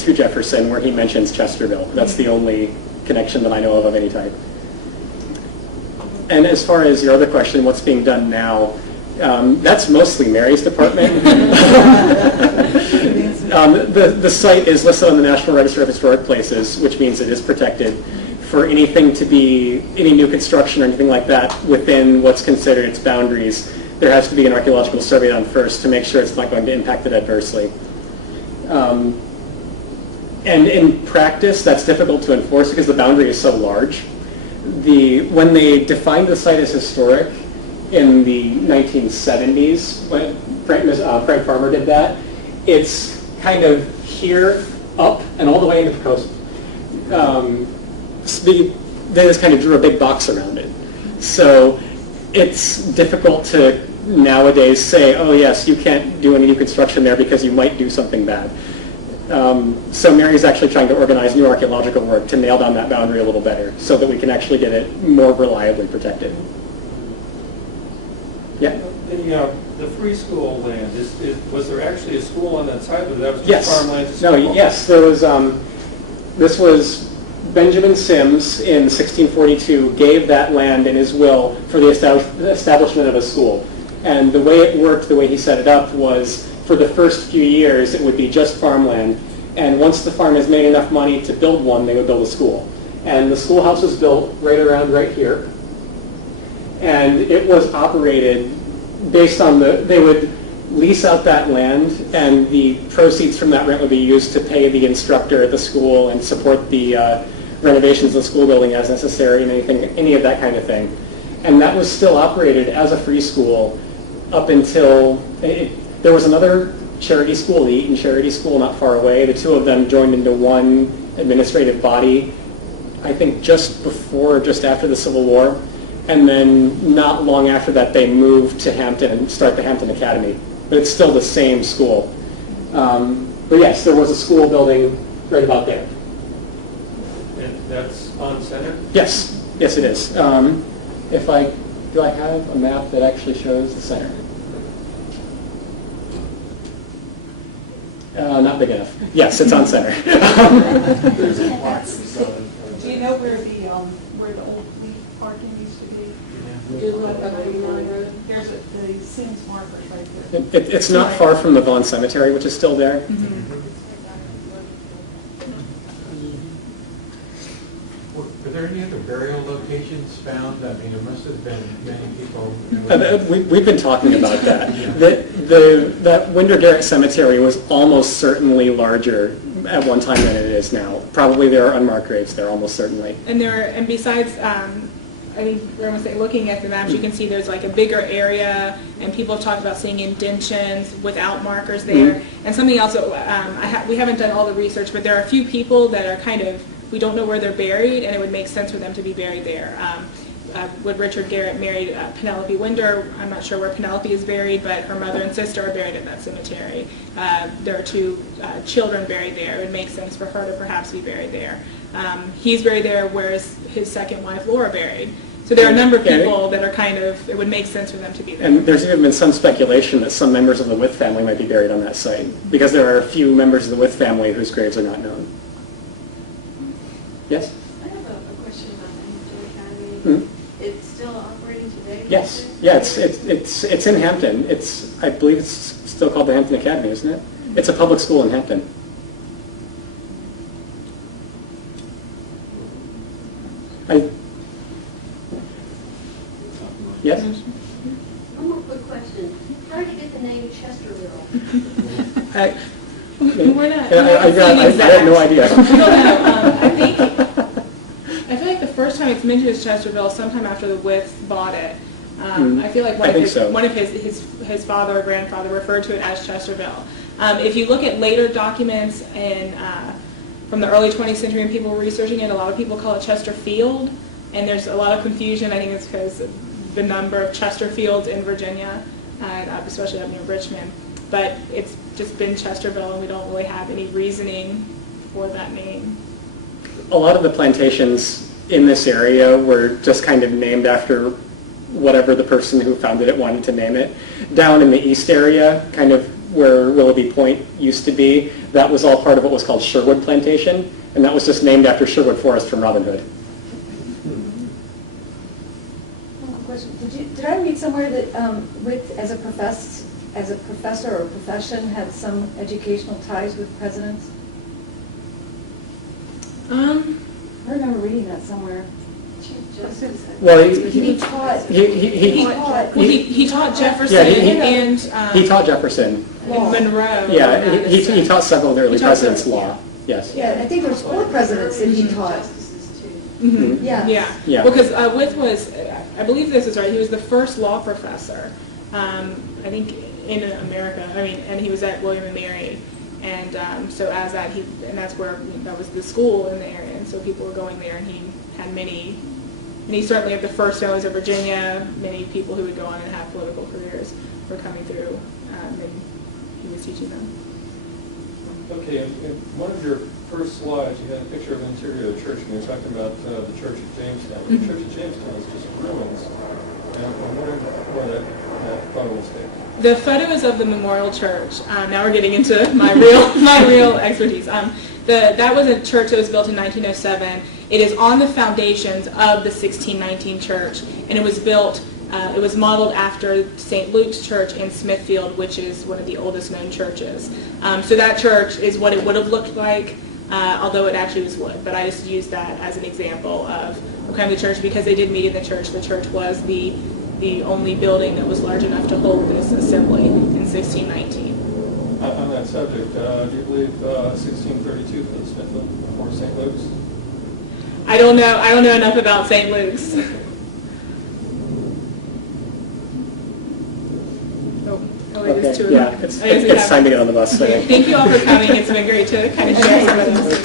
to Jefferson where he mentions Chesterville. That's the only connection that I know of any type. And as far as your other question, what's being done now, that's mostly Mary's department. The site is listed on the National Register of Historic Places, which means it is protected. For anything to be, any new construction or anything like that within what's considered its boundaries, there has to be an archaeological survey done first to make sure it's not going to impact it adversely. And in practice, that's difficult to enforce because the boundary is so large. when they defined the site as historic in the 1970s, when Frank Farmer did that, it's kind of here, up, and all the way into the coast. They just kind of drew a big box around it. So it's difficult to nowadays say, oh yes, you can't do any new construction there because you might do something bad. So Mary's actually trying to organize new archaeological work to nail down that boundary a little better so that we can actually get it more reliably protected. Yeah? The free school land, was there actually a school on that site, or that was just Yes. farmland? No, yes, there was, this was Benjamin Sims in 1642 gave that land in his will for the establishment of a school. And the way it worked, the way he set it up was for the first few years it would be just farmland. And once the farm has made enough money to build one, they would build a school. And the schoolhouse was built right here. And it was operated based on they would lease out that land, and the proceeds from that rent would be used to pay the instructor at the school and support the renovations of the school building as necessary and any of that kind of thing. And that was still operated as a free school up until there was another charity school, the Eaton Charity School, not far away. The two of them joined into one administrative body, I think just before or just after the Civil War. And then not long after that, they moved to Hampton and start the Hampton Academy. But it's still the same school. But yes, there was a school building right about there. And that's on center? Yes, yes it is. Do I have a map that actually shows the center? Not big enough. Yes, it's on center. Do you know where the old leaf parking used to be? There's the Sims Market right there. It's not far from the Vaughan Cemetery, which is still there. Mm-hmm. Were there any other burial locations found? I mean, there must have been many people. We've been talking about that. That Winder Garrett Cemetery was almost certainly larger at one time than it is now. Probably there are unmarked graves there, almost certainly. And besides, I think we're going to say, looking at the maps, you can see there's like a bigger area, and people have talked about seeing indentions without markers there. Mm-hmm. And something else, we haven't done all the research, but there are a few people that are kind of, we don't know where they're buried, and it would make sense for them to be buried there. When Richard Garrett married Penelope Winder, I'm not sure where Penelope is buried, but her mother and sister are buried in that cemetery. There are two children buried there. It would make sense for her to perhaps be buried there. He's buried there, whereas his second wife, Laura, buried. So there are a number of people that are kind of, it would make sense for them to be there. And there's even been some speculation that some members of the Wythe family might be buried on that site, because there are a few members of the Wythe family whose graves are not known. Yes? I have a question about the Hampton Academy. Mm-hmm. It's still operating today? Yes. Yeah, it's in Hampton. I believe it's still called the Hampton Academy, isn't it? It's a public school in Hampton. Yes? One more quick question. How did you get the name Chesterville? We're not. I had no idea. I feel like the first time it's mentioned is Chesterville, sometime after the Wythe bought it. I feel like one of his father or grandfather referred to it as Chesterville. If you look at later documents from the early 20th century and people were researching it, a lot of people call it Chesterfield, and there's a lot of confusion. I think it's because of the number of Chesterfields in Virginia, especially up near Richmond. But it's just been Chesterville, and we don't really have any reasoning for that name. A lot of the plantations in this area were just kind of named after whatever the person who founded it wanted to name it. Down in the east area, kind of where Willoughby Point used to be, that was all part of what was called Sherwood Plantation, and that was just named after Sherwood Forest from Robin Hood. Did I read somewhere that as a professor or profession had some educational ties with presidents? I remember reading that somewhere. Well, he taught Jefferson he taught Jefferson. and Monroe. Yeah, he taught several of the early presidents' law. Yes. Yeah, I think there was 4 presidents that he taught. Mhm. Yes. Yeah. Because Wythe was, I believe this is right, he was the first law professor, I think, in America. I mean, and he was at William and Mary. And so as that, and that's where, that was the school in the area. And so people were going there, and he had many, and he certainly had the first fellows of Virginia, many people who would go on and have political careers were coming through, and he was teaching them. Okay, in one of your first slides, you had a picture of the interior of the church, and you were talking about the church at Jamestown. The church at Jamestown is just ruins. And I'm wondering where that photo was taken. The photo is of the Memorial Church. Now we're getting into my real expertise. That was a church that was built in 1907. It is on the foundations of the 1619 church, and it was built. It was modeled after St. Luke's Church in Smithfield, which is one of the oldest known churches. So that church is what it would have looked like, although it actually was wood. But I just used that as an example of kind of the church, because they did meet in the church. The church was the only building that was large enough to hold this assembly in 1619. On that subject, do you believe 1632 for the Smithfield or St. Luke's? I don't know enough about St. Luke's. It's time to get on the bus. Thank you all for coming. It's been great to kind of share some of this.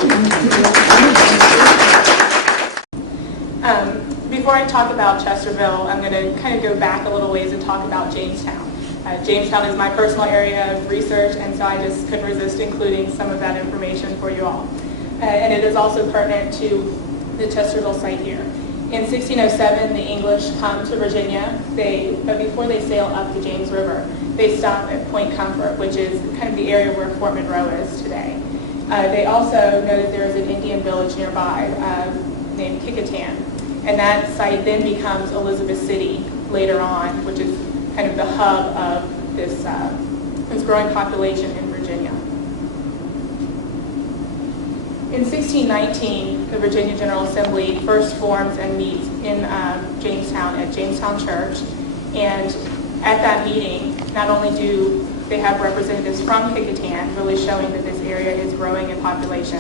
Before I talk about Chesterville, I'm going to kind of go back a little ways and talk about Jamestown. Jamestown is my personal area of research, and so I just couldn't resist including some of that information for you all. And it is also pertinent to the Chesterville site here. In 1607, the English come to Virginia, but before they sail up the James River, they stop at Point Comfort, which is kind of the area where Fort Monroe is today. They also know that there is an Indian village nearby named Kicquetan, and that site then becomes Elizabeth City later on, which is kind of the hub of this growing population in Virginia. In 1619, the Virginia General Assembly first forms and meets in Jamestown at Jamestown Church, and at that meeting, not only do they have representatives from Kicquetan, really showing that this area is growing in population,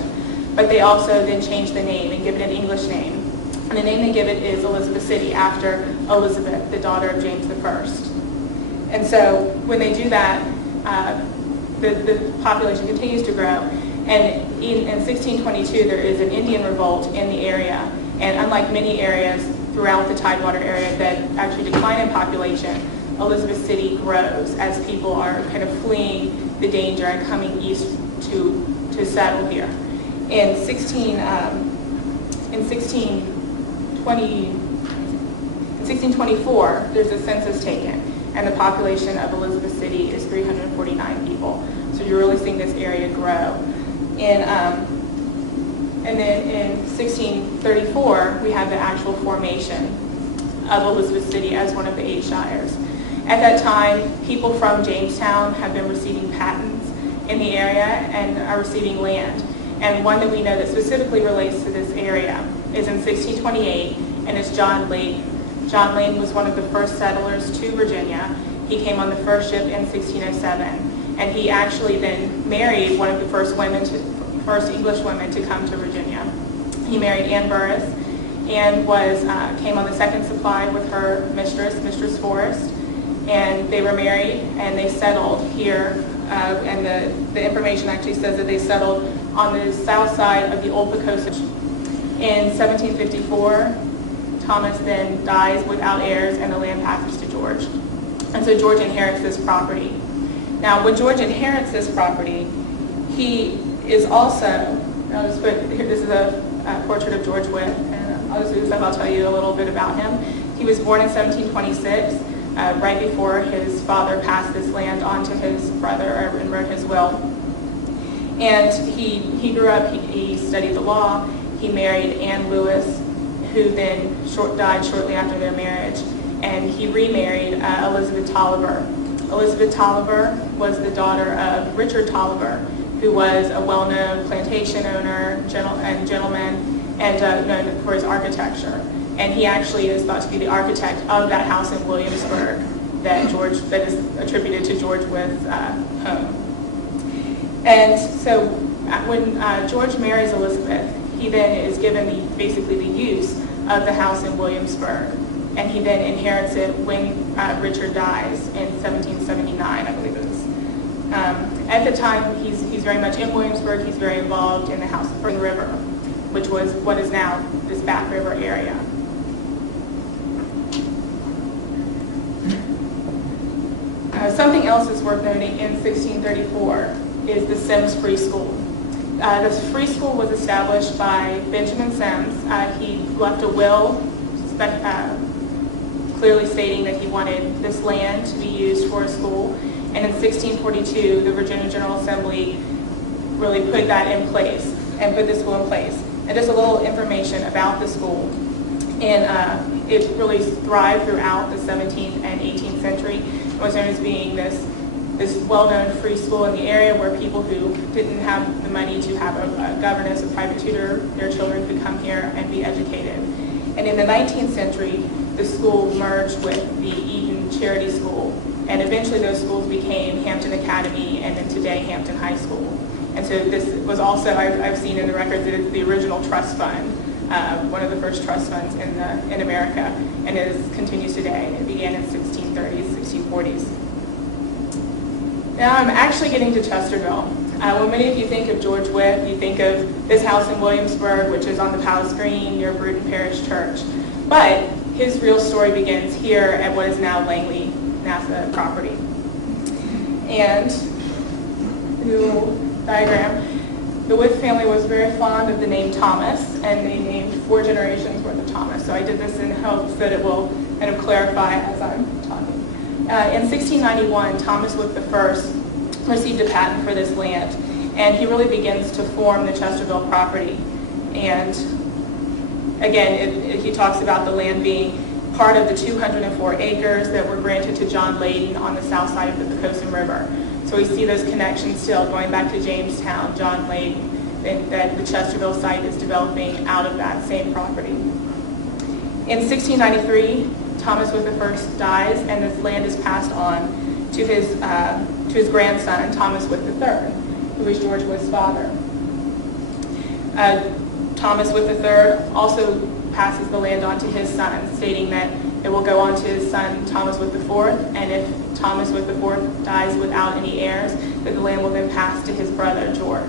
but they also then change the name and give it an English name. And the name they give it is Elizabeth City, after Elizabeth, the daughter of James I. And so when they do that, the population continues to grow. And in 1622, there is an Indian revolt in the area. And unlike many areas throughout the Tidewater area that actually decline in population, Elizabeth City grows as people are kind of fleeing the danger and coming east to settle here. In 1624, there's a census taken, and the population of Elizabeth City is 349 people. So you're really seeing this area grow. And then in 1634, we have the actual formation of Elizabeth City as one of the 8 shires. At that time, people from Jamestown have been receiving patents in the area and are receiving land. And one that we know that specifically relates to this area is in 1628, and it's John Lane. John Lane was one of the first settlers to Virginia. He came on the first ship in 1607, and he actually then married one of the first English women to come to Virginia. He married Anne Burris, and came on the second supply with her Mistress Forrest, and they were married and they settled here. And the information actually says that they settled on the south side of the Old Pocosa. In 1754, Thomas then dies without heirs, and the land passes to George. And so George inherits this property. Now, when George inherits this property, he is also, this is a portrait of George Wythe, and I'll just do this up, I'll tell you a little bit about him. He was born in 1726, right before his father passed this land on to his brother and wrote his will. And he grew up, he studied the law, he married Anne Lewis, who then died shortly after their marriage, and he remarried Elizabeth Tolliver. Elizabeth Tolliver was the daughter of Richard Tolliver, who was a well-known plantation owner and gentleman, and known for his architecture. And he actually is thought to be the architect of that house in Williamsburg that is attributed to George Wythe's home. And so when George marries Elizabeth, he then is given basically the use of the house in Williamsburg, and he then inherits it when Richard dies in 1779, I believe it is. At the time, he's very much in Williamsburg. He's very involved in the House of the River, which was what is now this Back River area. Something else that's worth noting in 1634 is the Sims Free School. This free school was established by Benjamin Sims. He left a will clearly stating that he wanted this land to be used for a school. And in 1642, the Virginia General Assembly really put that in place and put the school in place. And just a little information about the school. And it really thrived throughout the 17th and 18th century. It was known as being this well-known free school in the area where people who didn't have the money to have a governess, a private tutor, their children could come here and be educated. And in the 19th century, the school merged with the Eton Charity School. And eventually those schools became Hampton Academy and then today Hampton High School. And so this was also, I've seen in the records, the original trust fund, one of the first trust funds in America, and it continues today. It began in 1630s, 1640s. Now I'm actually getting to Chesterville. When many of you think of George Wythe, you think of this house in Williamsburg, which is on the Palace Green near Bruton Parish Church. But his real story begins here at what is now Langley NASA property. And the Wythe family was very fond of the name Thomas, and they named 4 generations worth of Thomas. So I did this in hopes that it will kind of clarify as I'm talking. In 1691, Thomas Wythe I received a patent for this land, and he really begins to form the Chesterville property. And again, he talks about the land being part of the 204 acres that were granted to John Layden on the south side of the Pocosin River. So we see those connections still going back to Jamestown, John Layden, and that the Chesterville site is developing out of that same property. In 1693, Thomas Wythe I dies, and this land is passed on to his grandson, Thomas Wythe III, who was George Wythe's father. Thomas Wythe III also passes the land on to his son, stating that it will go on to his son, Thomas Wythe IV, and if Thomas Wythe IV dies without any heirs, that the land will then pass to his brother, George.